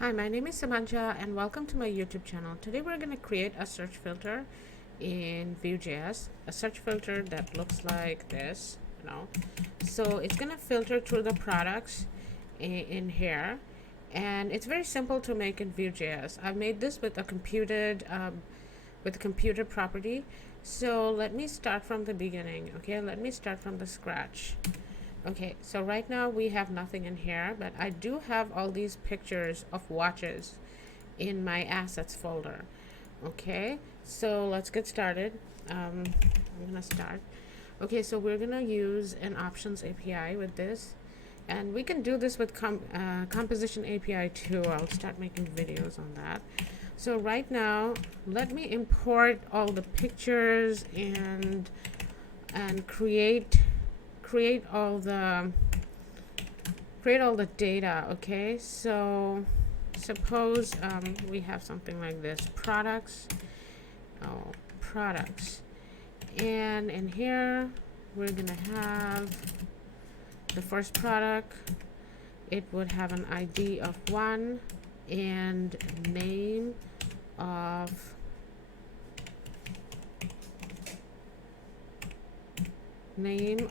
Hi, my name is Samantha and welcome to my YouTube channel. Today we're going to create a search filter in Vue JS, a search filter that looks like this, So it's going to filter through the products in here, and it's very simple to make in Vue JS. I've made this with a computer property. So let me start from the beginning, okay? Let me start from the scratch. Okay, so right now we have nothing in here, but I do have all these pictures of watches in my assets folder. Okay, so let's get started. I'm gonna start. Okay, so we're gonna use an options API with this, and we can do this with composition API too. I'll start making videos on that. So right now, let me import all the pictures and create all the data. Okay, so suppose we have something like this, products, and in here we're gonna have the first product. It would have an ID of 1 and name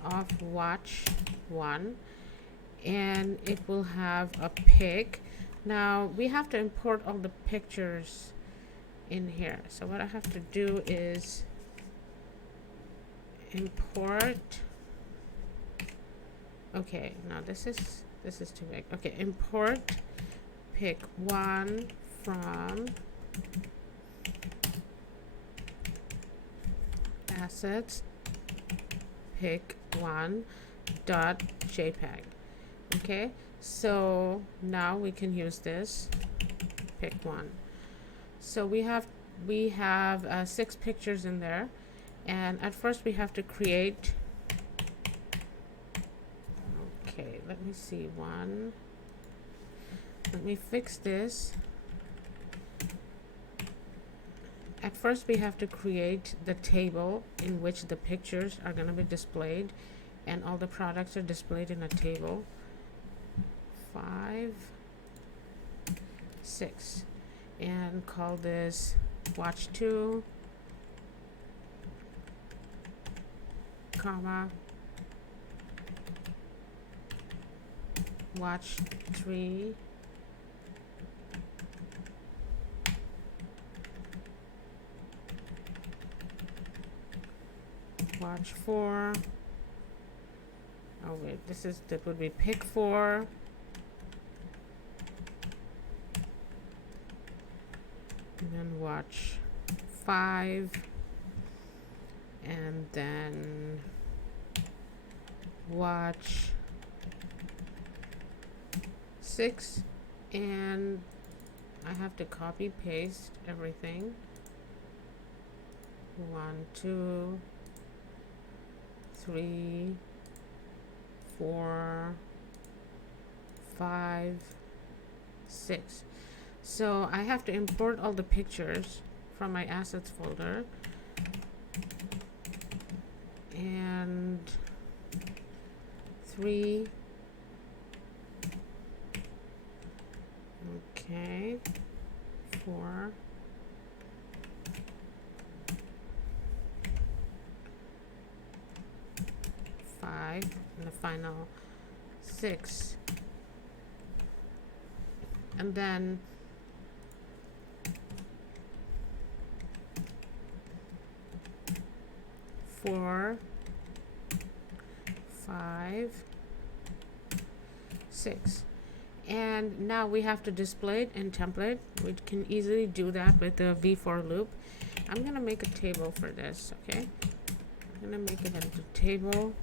of watch 1, and it will have a pic. Now we have to import all the pictures in here, so what I have to do is import. Okay, now this is too big. Okay, import pic 1 from assets pic 1 dot jpeg. Okay, so now we can use this pic 1. So we have 6 pictures in there, and at first we have to create. Okay, let me see one. Let me fix this. At first we have to create the table in which the pictures are going to be displayed, and all the products are displayed in a table. 5, 6, and call this watch 2, comma, watch 3, watch 4. Oh wait, that would be pic 4, and then watch 5, and then watch 6, and I have to copy paste everything. 1, 2, 3, 4, 5, 6. So I have to import all the pictures from my assets folder, and 3, okay, 4, 5, and the final 6. And then four, 5, 6. And now we have to display it in template. We can easily do that with the v4 loop. I'm gonna make a table for this. Okay, I'm gonna make it into a table.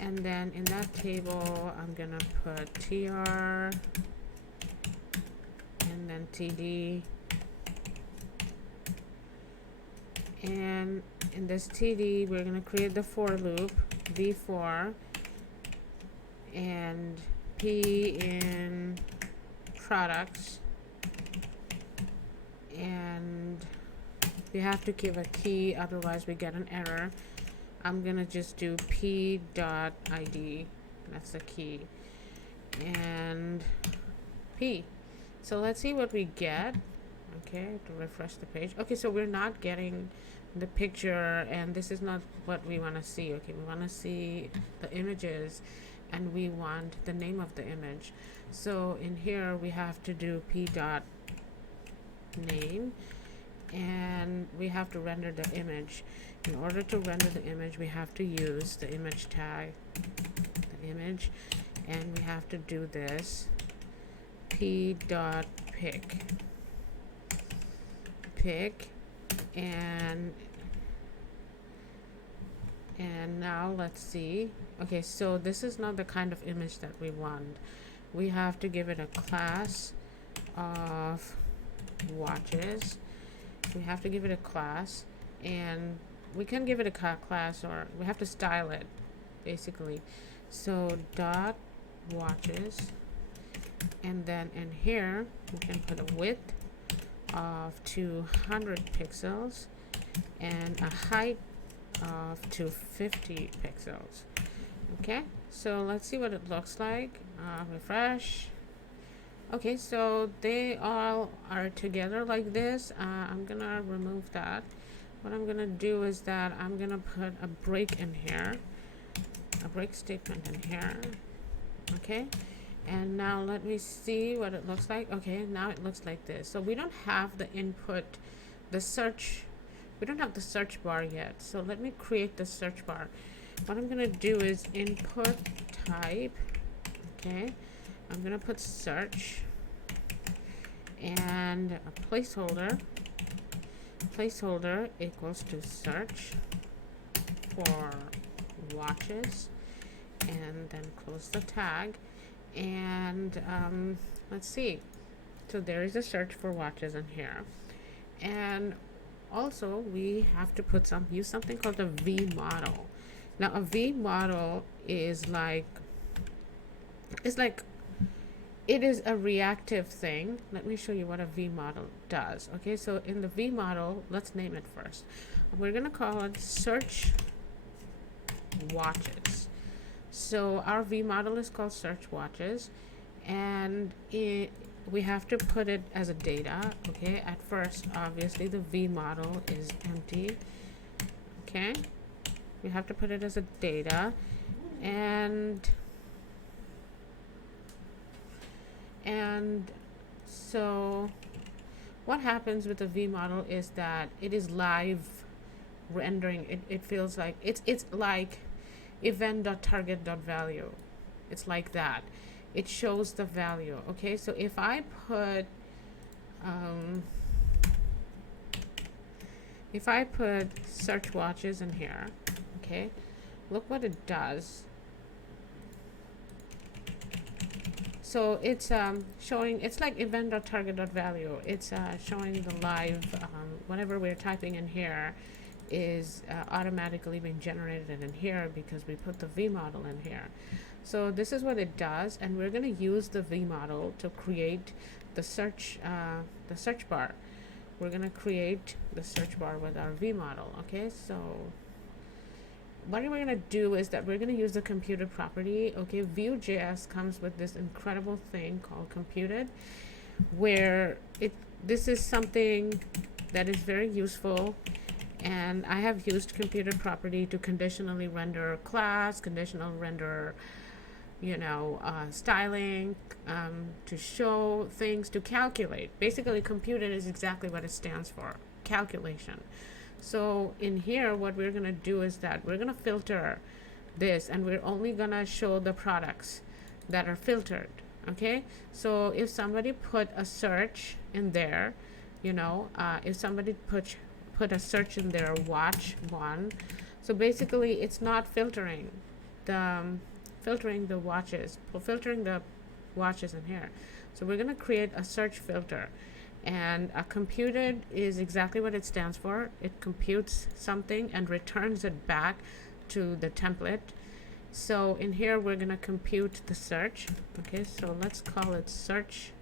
And then in that table, I'm gonna put tr and then td. And in this td, we're gonna create the for loop, v4, and p in products, and we have to give a key, otherwise we get an error. I'm gonna just do p.id, that's the key, and p. So let's see what we get. Okay, to refresh the page. Okay, so we're not getting the picture, and this is not what we want to see. Okay, we want to see the images, and we want the name of the image. So in here we have to do p.name, and we have to render the image. In order to render the image, we have to use the image tag, the image, and we have to do this p.pic, and now let's see. Okay, so this is not the kind of image that we want. We have to give it a class of watches. We have to give it a class, and we can give it a class, or we have to style it basically. So dot watches, and then in here we can put a width of 200 pixels and a height of 250 pixels. Okay, so let's see what it looks like. Refresh. Okay, so they all are together like this. I'm gonna remove that. What I'm gonna do is that I'm gonna put a break in here, a break statement in here. Okay, and now let me see what it looks like. Okay, now it looks like this. So we don't have the input, the search, we don't have the search bar yet. So let me create the search bar. What I'm gonna do is input type. Okay, I'm gonna put search and a placeholder equals to search for watches, and then close the tag. And let's see, so there is a search for watches in here, and also we have to put use something called a V model. Now a V model is like, it is a reactive thing. Let me show you what a V model does. Okay, so in the V model, let's name it first. We're gonna call it search watches. So our V model is called search watches, and we have to put it as a data. Okay, at first obviously the V model is empty. Okay, we have to put it as a data, and so what happens with the V model is that it is live rendering. It feels like it's like event.target.value. It's like that. It shows the value. Okay, so if I put search watches in here, okay, look what it does. So it's showing, it's like event.target.value. It's showing the live, whatever we're typing in here is automatically being generated in here because we put the V model in here. So this is what it does, and we're going to use the V model to create the search bar. We're going to create the search bar with our V model. Okay, so what we're going to do is that we're going to use the computed property. Okay, Vue JS comes with this incredible thing called computed, where this is something that is very useful, and I have used computed property to conditionally render a class, conditional render, styling, to show things, to calculate. Basically, computed is exactly what it stands for, calculation. So in here, what we're going to do is that we're going to filter this, and we're only going to show the products that are filtered. Okay, so if somebody put a search in there, if somebody put a search in there, watch one, so basically it's not filtering the watches, filtering the watches in here. So we're going to create a search filter. And a computed is exactly what it stands for. It computes something and returns it back to the template. So in here, we're going to compute the search. Okay, so let's call it search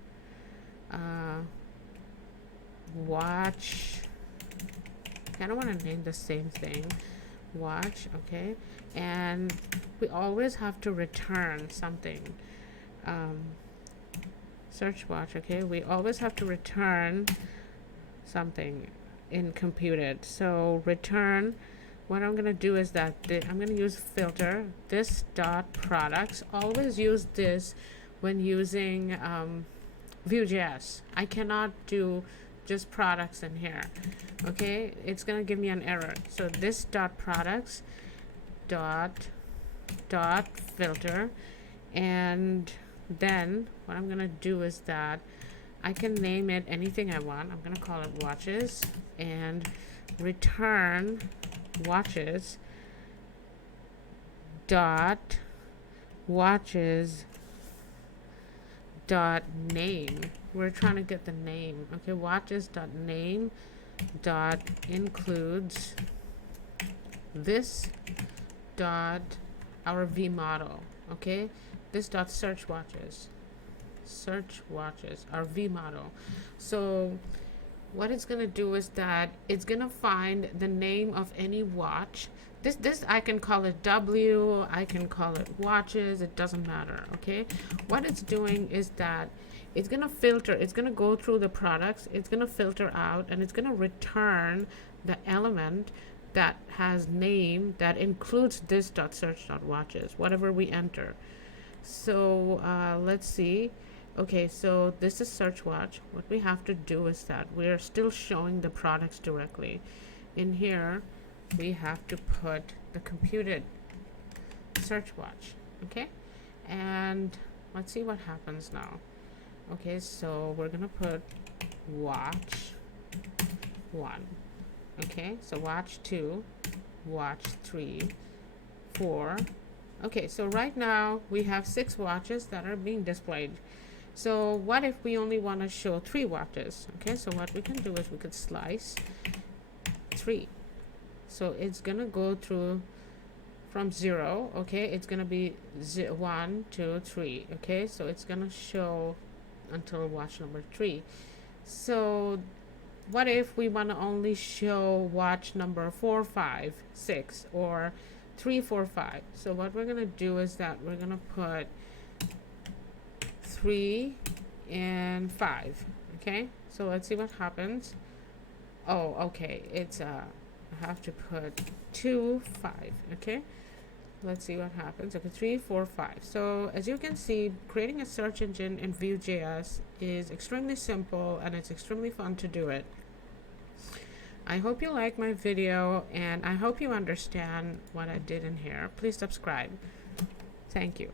watch kind of want to name the same thing, watch. Okay, and we always have to return something. Search watch. Okay, we always have to return something in computed. So return, what I'm gonna do is that I'm gonna use filter this dot products. Always use this when using Vue JS. I cannot do just products in here. Okay, it's gonna give me an error. So this dot products dot filter, and then what I'm gonna do is that I can name it anything I want. I'm gonna call it watches and return watches dot watches dot name. We're trying to get the name. Okay, watches dot name dot includes this dot our V model. Okay, this dot search watches our V model. So what it's gonna do is that it's gonna find the name of any watch. This I can call it W, I can call it watches, it doesn't matter. Okay, what it's doing is that it's gonna filter, it's gonna go through the products, it's gonna filter out, and it's gonna return the element that has name that includes this dot search dot watches, whatever we enter. So let's see. Okay, so this is search watch. What we have to do is that we're still showing the products directly. In here, we have to put the computed search watch. Okay, and let's see what happens now. Okay, so we're gonna put watch 1. Okay, so watch 2, watch 3, 4. Okay, so right now we have 6 watches that are being displayed. So what if we only want to show 3 watches? Okay, so what we can do is we could slice 3. So it's gonna go through from 0. Okay, it's gonna be 1, 2, 3. Okay, so it's gonna show until watch number 3. So what if we want to only show watch number 4, 5, 6, or 3, 4, 5? So what we're gonna do is that we're gonna put 3 and 5. Okay, so let's see what happens. Oh, okay, it's I have to put 2, 5. Okay, let's see what happens. Okay, 3, 4, 5. So as you can see, creating a search engine in Vue JS is extremely simple, and it's extremely fun to do it. I hope you like my video, and I hope you understand what I did in here. Please subscribe. Thank you.